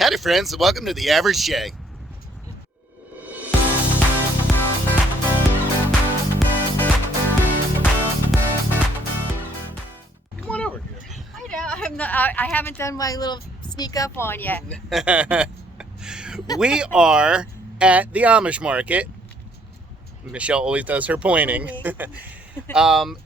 Howdy friends, and welcome to The Average Shay. Come on over here. I know, I haven't done my little sneak up on yet. We are at the Amish Market. Michelle always does her pointing.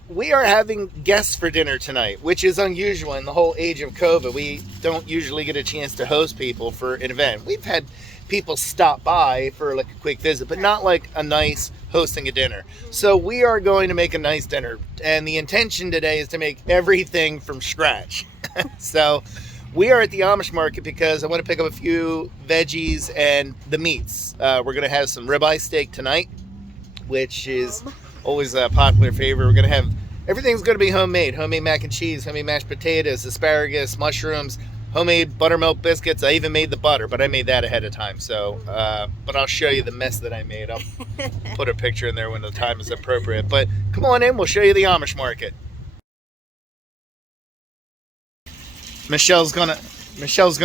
We are having guests for dinner tonight, which is unusual in the whole age of COVID. We don't usually get a chance to host people for an event. We've had people stop by for like a quick visit, but not like a nice hosting a dinner. So we are going to make a nice dinner, and the intention today is to make everything from scratch. So we are at the Amish Market because I want to pick up a few veggies and the meats. We're going to have some ribeye steak tonight, which is always a popular favorite. We're going to have, everything's going to be homemade. Homemade mac and cheese, homemade mashed potatoes, asparagus, mushrooms, homemade buttermilk biscuits. I even made the butter, but I made that ahead of time. So, but I'll show you the mess that I made. I'll put a picture in there when the time is appropriate. But come on in, we'll show you the Amish Market. Michelle's gonna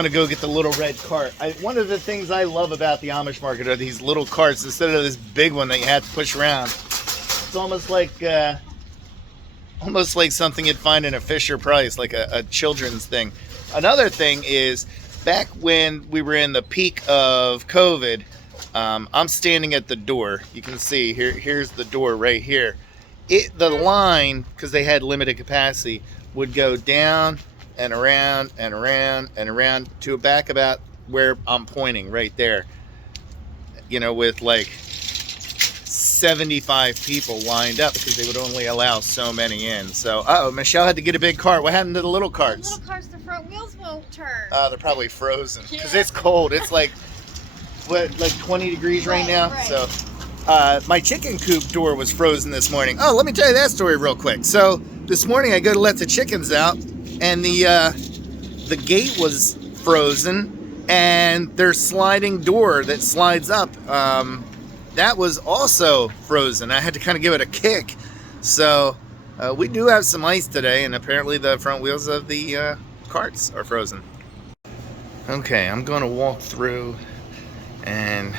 go get the little red cart. One of the things I love about the Amish Market are these little carts instead of this big one that you have to push around. It's almost like something you'd find in a Fisher-Price, like a children's thing. Another thing is, back when we were in the peak of COVID, I'm standing at the door. You can see here's the door right here. The line, because they had limited capacity, would go down and around and around and around to back about where I'm pointing right there. You know, with like 75 people lined up because they would only allow so many in. So, Michelle had to get a big cart. What happened to the little carts? The little carts, the front wheels won't turn. They're probably frozen because it's cold. It's like, what, like 20 degrees right now? Right. So, my chicken coop door was frozen this morning. Oh, let me tell you that story real quick. So, this morning I go to let the chickens out, and the gate was frozen, and their sliding door that slides up, that was also frozen. I had to kind of give it a kick. So we do have some ice today, and apparently the front wheels of the carts are frozen. Okay, I'm going to walk through, and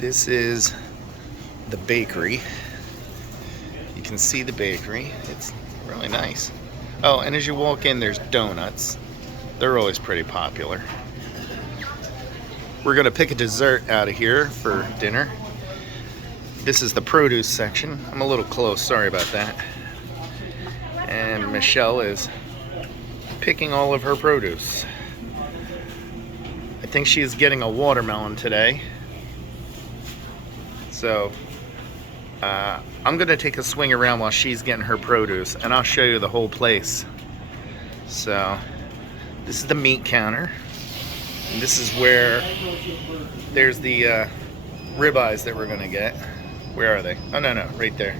this is the bakery. You can see the bakery. It's really nice. Oh, and as you walk in, there's donuts. They're always pretty popular. We're going to pick a dessert out of here for dinner. This is the produce section. I'm a little close, sorry about that. And Michelle is picking all of her produce. I think she's getting a watermelon today. So, I'm gonna take a swing around while she's getting her produce, and I'll show you the whole place. So, this is the meat counter. And this is where there's the ribeyes that we're gonna get. Where are they? Oh, no, right there.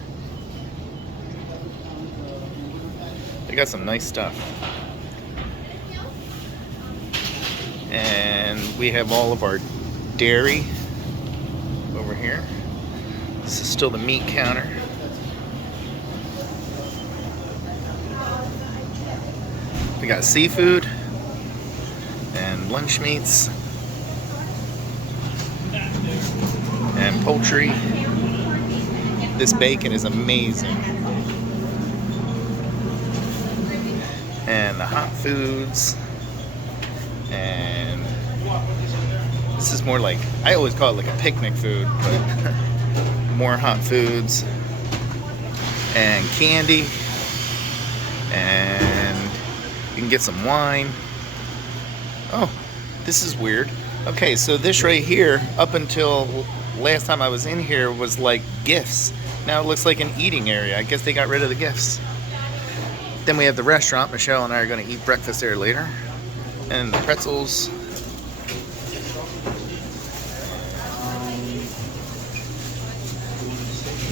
They got some nice stuff. And we have all of our dairy over here. This is still the meat counter. We got seafood and lunch meats and poultry. This bacon is amazing. And the hot foods. And this is more like, I always call it like a picnic food, but more hot foods. And candy. And you can get some wine. Oh, this is weird. Okay, so this right here, up until last time I was in here, was like gifts. Now it looks like an eating area. I guess they got rid of the gifts. Then we have the restaurant. Michelle and I are going to eat breakfast there later. And the pretzels.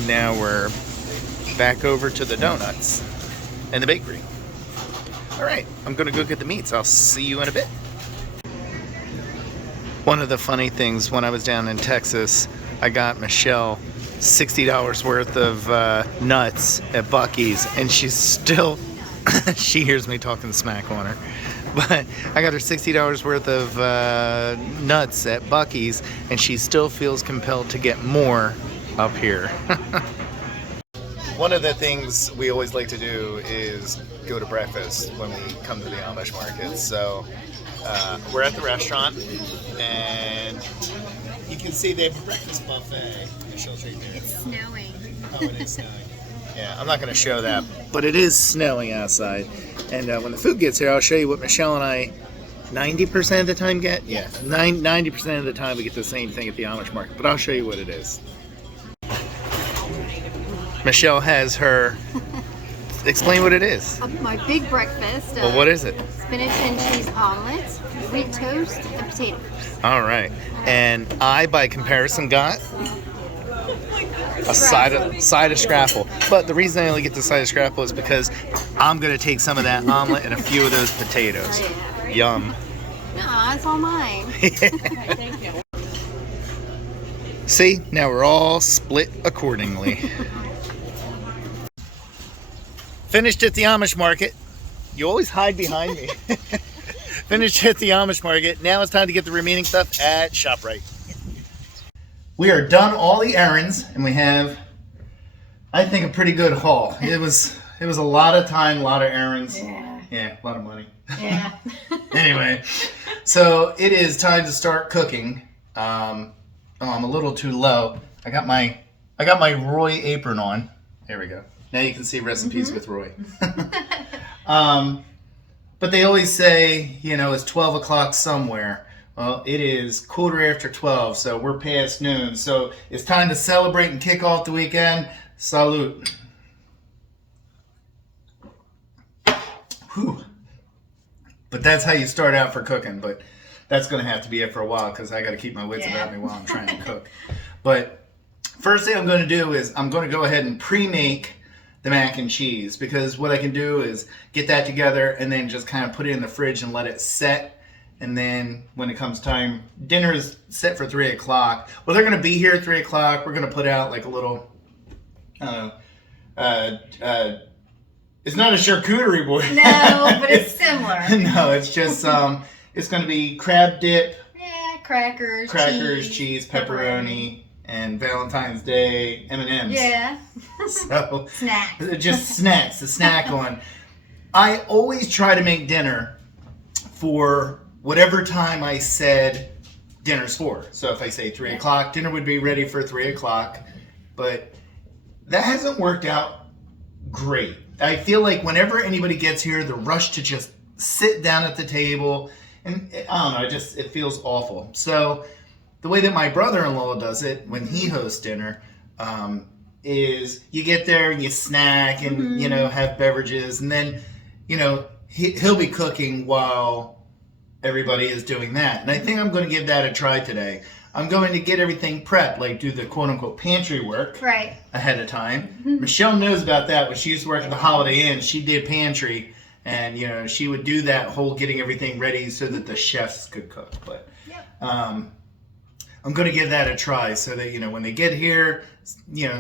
Now we're back over to the donuts and the bakery. All right, I'm going to go get the meats. I'll see you in a bit. One of the funny things, when I was down in Texas, I got Michelle $60 worth of nuts at Buc-ee's, and she's still, she hears me talking smack on her. But I got her $60 worth of nuts at Buc-ee's, and she still feels compelled to get more up here. One of the things we always like to do is go to breakfast when we come to the Amish Market. So we're at the restaurant, and you can see they have a breakfast buffet. It's snowing. Oh, it is snowing. Yeah, I'm not going to show that, but it is snowing outside. And when the food gets here, I'll show you what Michelle and I 90% of the time get. Yeah, 90% of the time we get the same thing at the Amish Market, but I'll show you what it is. Michelle has her. Explain what it is. My big breakfast. Well, what is it? Spinach and cheese omelet, wheat toast, and potatoes. All right. And I, by comparison, got a side of scrapple. But the reason I only get the side of scrapple is because I'm going to take some of that omelet and a few of those potatoes. Yeah. Yum. No, it's all mine. Thank you. See, now we're all split accordingly. Finished at the Amish Market. You always hide behind me. Finished at the Amish Market. Now it's time to get the remaining stuff at ShopRite. We are done all the errands, and we have, I think, a pretty good haul. It was a lot of time, a lot of errands. Yeah, a lot of money. Yeah. Anyway, so it is time to start cooking. I'm a little too low. I got my Roy apron on. There we go. Now you can see recipes with Roy. But they always say, it's 12 o'clock somewhere. Well, it is 12:15, so we're past noon. So it's time to celebrate and kick off the weekend. Salute. Whew. But that's how you start out for cooking. But that's going to have to be it for a while because I got to keep my wits about me while I'm trying to cook. But first thing I'm going to do is I'm going to go ahead and pre-make the mac and cheese, because what I can do is get that together and then just kind of put it in the fridge and let it set. And then when it comes time, dinner is set for 3 o'clock. Well, they're going to be here at 3 o'clock. We're going to put out like a little, it's not a charcuterie board. No, but it's similar. No, it's just, it's going to be crab dip. Yeah, crackers, cheese, pepperoni, and Valentine's Day M&Ms. Yeah. So Snacks. just snacks, the snack one. I always try to make dinner for whatever time I said dinner's for. So if I say 3 o'clock, dinner would be ready for 3 o'clock. But that hasn't worked out great. I feel like whenever anybody gets here, the rush to just sit down at the table, and I don't know, it feels awful. So the way that my brother-in-law does it when he hosts dinner is you get there and you snack and, have beverages. And then, he'll be cooking while everybody is doing that. And I think I'm going to give that a try today. I'm going to get everything prepped, like do the quote-unquote pantry work ahead of time. Michelle knows about that. When she used to work at the Holiday Inn, she did pantry. And, she would do that whole getting everything ready so that the chefs could cook. But I'm going to give that a try so that, when they get here,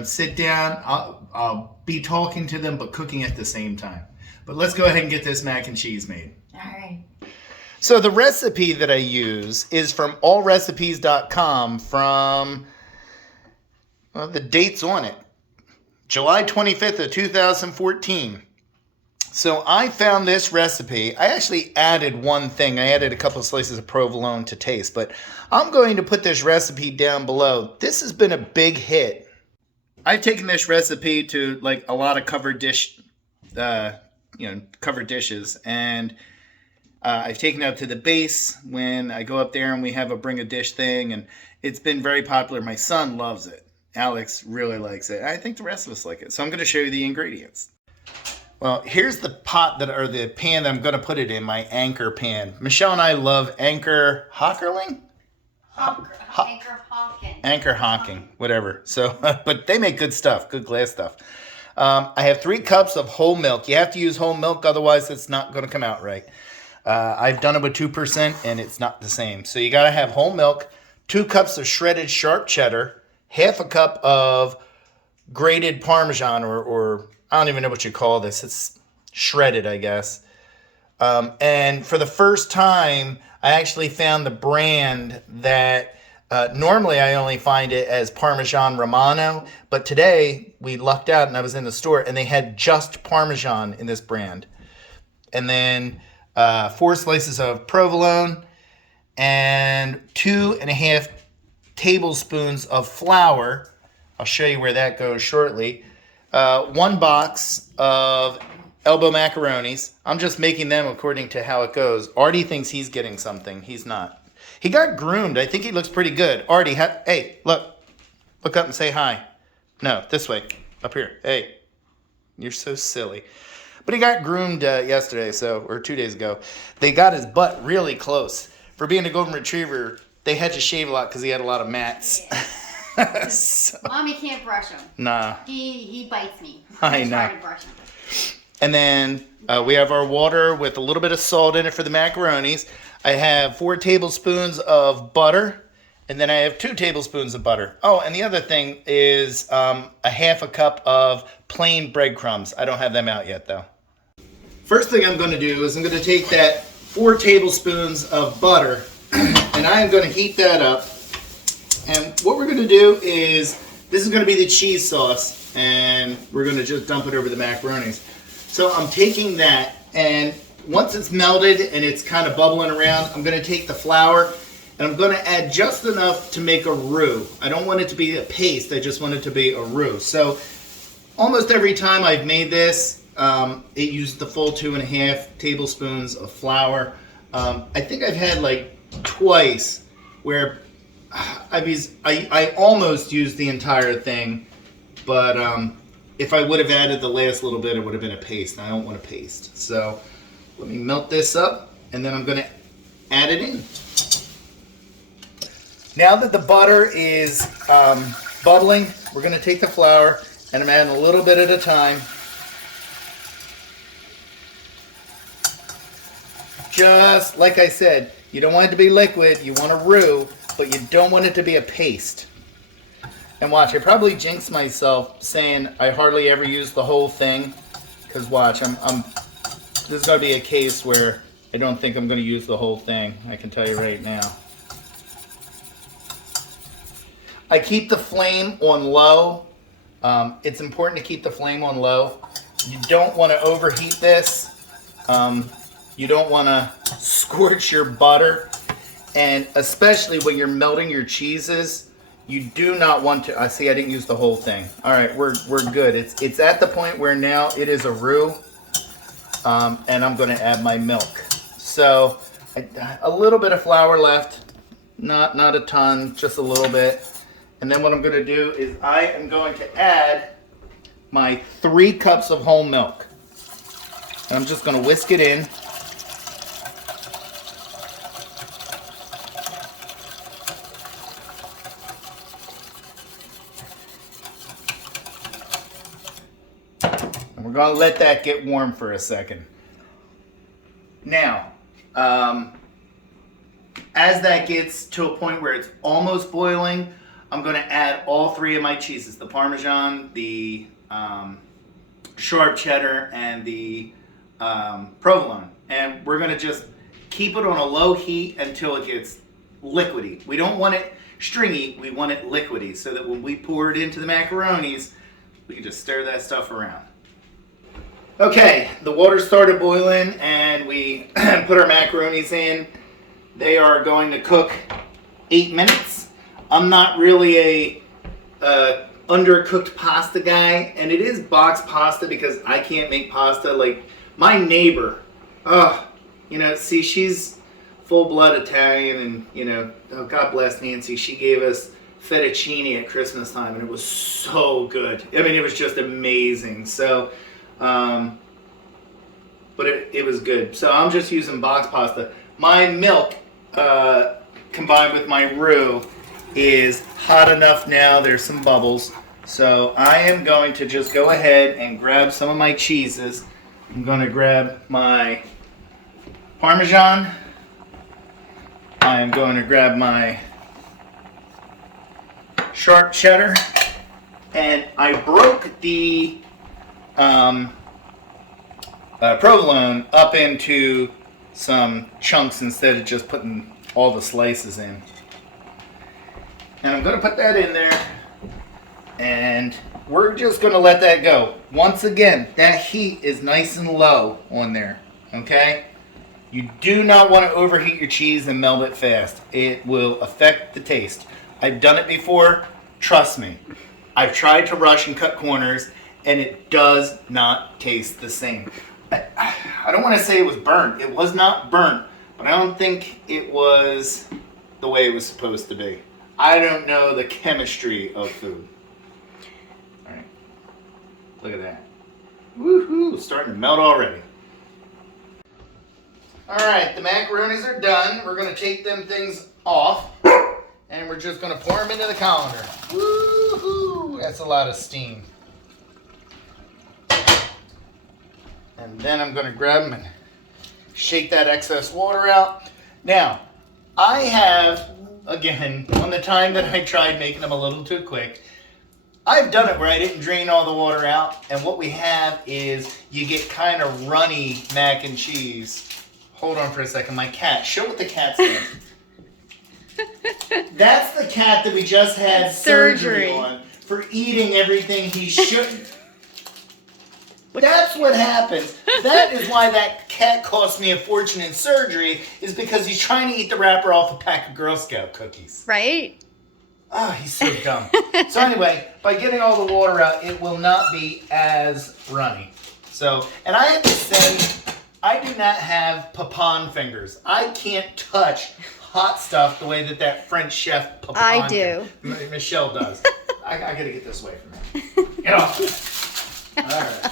sit down, I'll be talking to them, but cooking at the same time. But let's go ahead and get this mac and cheese made. All right. So the recipe that I use is from allrecipes.com from, the date's on it, July 25th of 2014. So I found this recipe. I actually added one thing. I added a couple of slices of provolone to taste, but I'm going to put this recipe down below. This has been a big hit. I've taken this recipe to like a lot of covered dishes, and I've taken it up to the base when I go up there and we have a bring a dish thing, and it's been very popular. My son loves it. Alex really likes it. I think the rest of us like it. So I'm going to show you the ingredients. Well, here's the the pan that I'm going to put it in, my Anchor pan. Michelle and I love Anchor Hockerling? Anchor Hocking, whatever. So, but they make good stuff, good glass stuff. I have 3 cups of whole milk. You have to use whole milk, otherwise it's not going to come out right. I've done it with 2% and it's not the same. So you got to have whole milk, 2 cups of shredded sharp cheddar, half a cup of grated parmesan or I don't even know what you call this. It's shredded, I guess. And for the first time, I actually found the brand that normally I only find it as Parmesan Romano, but today we lucked out and I was in the store and they had just Parmesan in this brand. And then 4 slices of provolone and 2.5 tablespoons of flour. I'll show you where that goes shortly. 1 box of elbow macaronis. I'm just making them according to how it goes. Artie thinks he's getting something. He's not. He got groomed. I think he looks pretty good. Artie, hey, look. Look up and say hi. No, this way. Up here. Hey. You're so silly. But he got groomed yesterday, or 2 days ago. They got his butt really close. For being a golden retriever, they had to shave a lot because he had a lot of mats. Yeah. So, Mommy can't brush him. nah. He bites me. I know. Try to brush him. And then we have our water with a little bit of salt in it for the macaronis. I have 4 tablespoons of butter. And then I have 2 tablespoons of butter. Oh, and the other thing is a 1/2 cup of plain breadcrumbs. I don't have them out yet, though. First thing I'm going to do is I'm going to take that 4 tablespoons of butter, and I am going to heat that up. And what we're going to do is, this is going to be the cheese sauce, and we're going to just dump it over the macaronis. So I'm taking that, and once it's melted and it's kind of bubbling around, I'm going to take the flour, and I'm going to add just enough to make a roux. I don't want it to be a paste, I just want it to be a roux. So almost every time I've made this, it used the full 2.5 tablespoons of flour. I think I've had like twice where I almost used the entire thing, but if I would have added the last little bit, it would have been a paste. I don't want a paste. So let me melt this up, and then I'm going to add it in. Now that the butter is bubbling, we're going to take the flour, and I'm adding a little bit at a time. Just like I said, you don't want it to be liquid, you want a roux, but you don't want it to be a paste. And watch, I probably jinxed myself saying I hardly ever use the whole thing, because watch, this is going to be a case where I don't think I'm going to use the whole thing, I can tell you right now. I keep the flame on low. It's important to keep the flame on low. You don't want to overheat this. You don't want to scorch your butter. And especially when you're melting your cheeses, you do not want to... see, I didn't use the whole thing. All right, we're good. It's at the point where now it is a roux. And I'm going to add my milk. So a little bit of flour left. Not a ton, just a little bit. And then what I'm going to do is I am going to add my 3 cups of whole milk. And I'm just going to whisk it in. And we're going to let that get warm for a second. Now, as that gets to a point where it's almost boiling, I'm going to add all 3 of my cheeses, the Parmesan, the sharp cheddar, and the provolone. And we're going to just keep it on a low heat until it gets liquidy. We don't want it stringy, we want it liquidy, so that when we pour it into the macaronis, we can just stir that stuff around. Okay, the water started boiling and we put our macaronis in. They are going to cook 8 minutes. I'm not really a undercooked pasta guy, and it is box pasta because I can't make pasta. Like my neighbor, see, she's full-blood Italian, and God bless Nancy, she gave us fettuccine at Christmas time, and it was so good. I mean, it was just amazing. So, but it was good. So I'm just using box pasta. My milk, combined with my roux, is hot enough now. There's some bubbles. So I am going to just go ahead and grab some of my cheeses. I'm going to grab my Parmesan. I am going to grab my sharp cheddar. And I broke the provolone up into some chunks instead of just putting all the slices in. And I'm going to put that in there, and we're just going to let that go. Once again, that heat is nice and low on there, okay? You do not want to overheat your cheese and melt it fast. It will affect the taste. I've done it before. Trust me. I've tried to rush and cut corners, and it does not taste the same. I don't want to say it was burnt. It was not burnt, but I don't think it was the way it was supposed to be. I don't know the chemistry of food. All right. Look at that. Woohoo! It's starting to melt already. All right, the macaronis are done. We're going to take them things off, and we're just going to pour them into the colander. Woohoo! That's a lot of steam. And then I'm going to grab them and shake that excess water out. Now, I have, again, on the time that I tried making them a little too quick, I've done it where I didn't drain all the water out, and what we have is you get kind of runny mac and cheese. Hold on for a second. My cat. Show what the cat's doing. That's the cat that we just had surgery on for eating everything he shouldn't. That's what happens. That is why that cat cost me a fortune in surgery, is because he's trying to eat the wrapper off a pack of Girl Scout cookies. Right? Oh, he's so dumb. So anyway, by getting all the water out, it will not be as runny. So, and I have to say, I do not have Papon fingers. I can't touch hot stuff the way that French chef Papon I do. Michelle does. I gotta get this away from me. Get off. All right.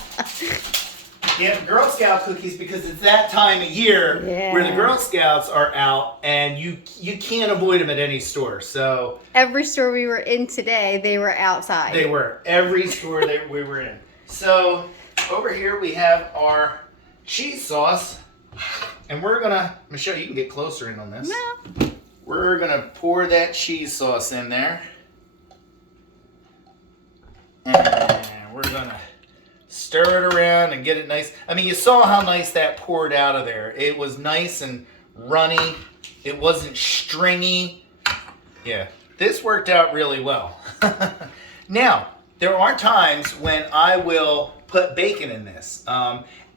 Yeah, Girl Scout cookies, because it's that time of year where the Girl Scouts are out, and you can't avoid them at any store. So every store we were in today, they were outside. They were. Every store we were in. So over here we have our cheese sauce, and we're gonna, Michelle, you can get closer in on this. No. We're gonna pour that cheese sauce in there, and we're gonna stir it around and get it nice. I mean, you saw how nice that poured out of there. It was nice and runny. It wasn't stringy. Yeah, this worked out really well. Now, there are times when I will put bacon in this.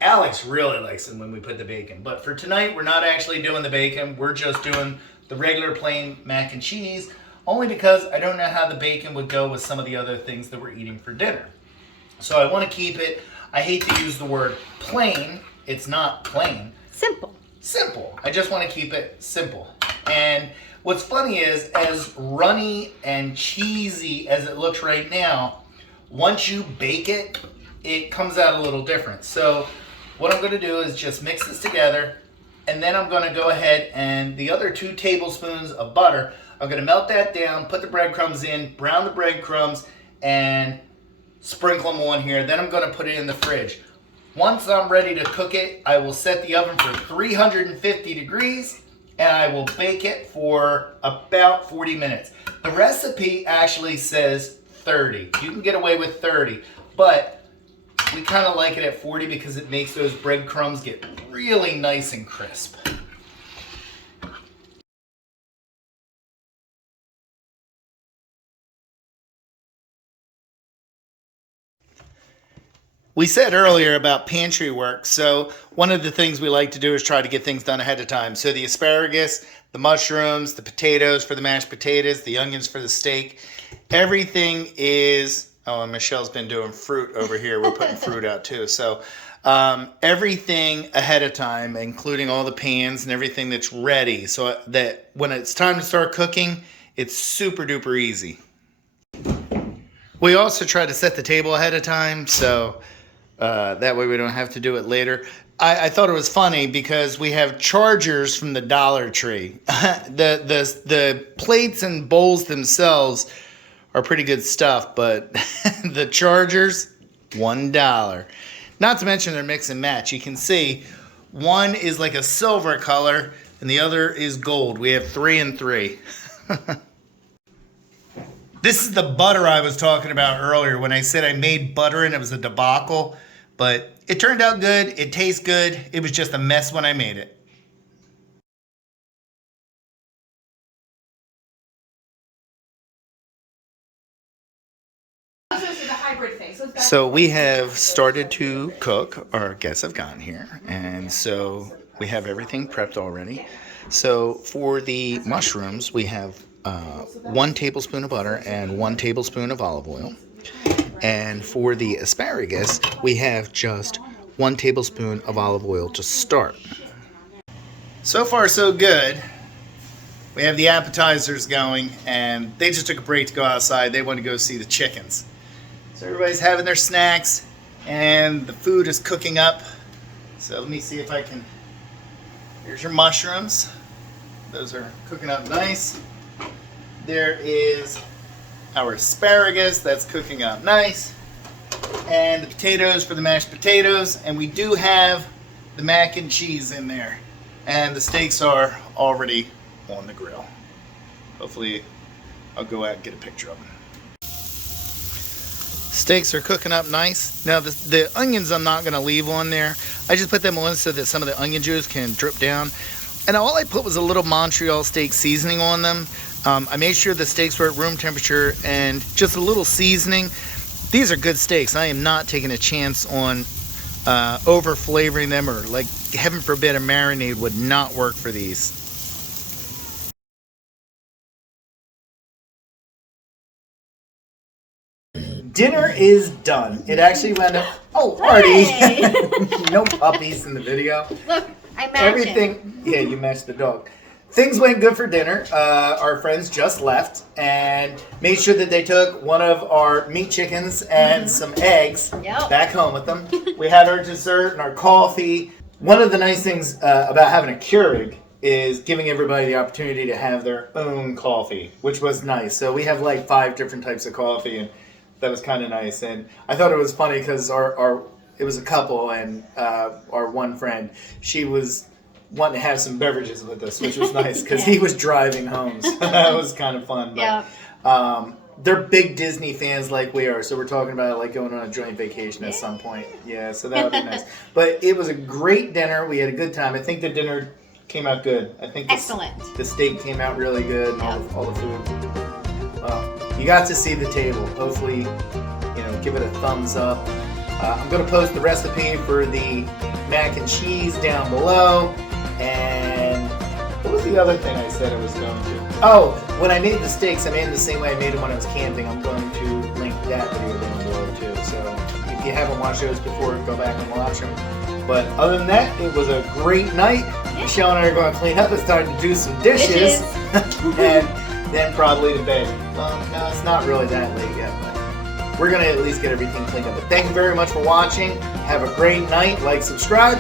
Alex really likes it when we put the bacon. But for tonight, we're not actually doing the bacon. We're just doing the regular plain mac and cheese, only because I don't know how the bacon would go with some of the other things that we're eating for dinner. So I want to keep it, I hate to use the word plain. It's not plain. Simple. Simple. I just want to keep it simple. And what's funny is, as runny and cheesy as it looks right now, once you bake it, it comes out a little different. So what I'm going to do is just mix this together, and then I'm going to go ahead and the other 2 tablespoons of butter, I'm going to melt that down, put the breadcrumbs in, brown the breadcrumbs, and sprinkle them on here. Then I'm going to put it in the fridge. Once I'm ready to cook it, I will set the oven for 350 degrees, and I will bake it for about 40 minutes. The recipe actually says 30. You can get away with 30, but we kind of like it at 40 because it makes those breadcrumbs get really nice and crisp. We said earlier about pantry work, so one of the things we like to do is try to get things done ahead of time. So the asparagus, the mushrooms, the potatoes for the mashed potatoes, the onions for the steak, everything is, oh, and Michelle's been doing fruit over here. We're putting fruit out too. So everything ahead of time, including all the pans and everything that's ready, so that when it's time to start cooking, it's super duper easy. We also try to set the table ahead of time, so that way we don't have to do it later. I thought it was funny because we have chargers from the Dollar Tree. The plates and bowls themselves are pretty good stuff, but the chargers, $1. Not to mention they're mix and match. You can see one is like a silver color and the other is gold. We have 3 and 3. This is the butter I was talking about earlier when I said I made butter and it was a debacle. But it turned out good. It tastes good. It was just a mess when I made it. So we have started to cook. Our guests have gotten here, and so we have everything prepped already. So for the mushrooms, we have 1 tablespoon of butter and 1 tablespoon of olive oil. And for the asparagus, we have just 1 tablespoon of olive oil to start. So far, so good. We have the appetizers going, and they just took a break to go outside. They want to go see the chickens. So everybody's having their snacks, and the food is cooking up. So let me see if I can... Here's your mushrooms. Those are cooking up nice. There is our asparagus. That's cooking up nice. And the potatoes for the mashed potatoes. And we do have the mac and cheese in there. And the steaks are already on the grill. Hopefully I'll go out and get a picture of them. Steaks are cooking up nice. Now the onions I'm not going to leave on there. I just put them on so that some of the onion juice can drip down. And all I put was a little Montreal steak seasoning on them. I made sure the steaks were at room temperature and just a little seasoning. These are good steaks. I am not taking a chance on over flavoring them, or, like, heaven forbid, a marinade would not work for these. Dinner is done. It actually went up. Oh, Artie! Hey. No puppies in the video. Look, I match Everything. Yeah, you matched the dog. Things went good for dinner. Our friends just left and made sure that they took one of our meat chickens and some eggs back home with them. We had our dessert and our coffee. One of the nice things about having a Keurig is giving everybody the opportunity to have their own coffee, which was nice. So we have like 5 different types of coffee, and that was kind of nice. And I thought it was funny because it was a couple, and our one friend, she was wanting to have some beverages with us, which was nice because he was driving home. So that was kind of fun. But, they're big Disney fans like we are, so we're talking about like going on a joint vacation at some point. Yeah, so that would be nice. But it was a great dinner. We had a good time. I think the dinner came out good. I think Excellent. The steak came out really good, and all the food. Well, you got to see the table. Hopefully, give it a thumbs up. I'm going to post the recipe for the mac and cheese down below. And what was the other thing I said I was going to? Oh, when I made the steaks, I made them the same way I made them when I was camping. I'm going to link that video down below too. So if you haven't watched those before, go back and watch them. But other than that, it was a great night. Michelle and I are going to clean up. It's time to do some dishes. And then probably to bed. No, it's not really that late yet, but we're going to at least get everything cleaned up. But thank you very much for watching. Have a great night. Like, subscribe.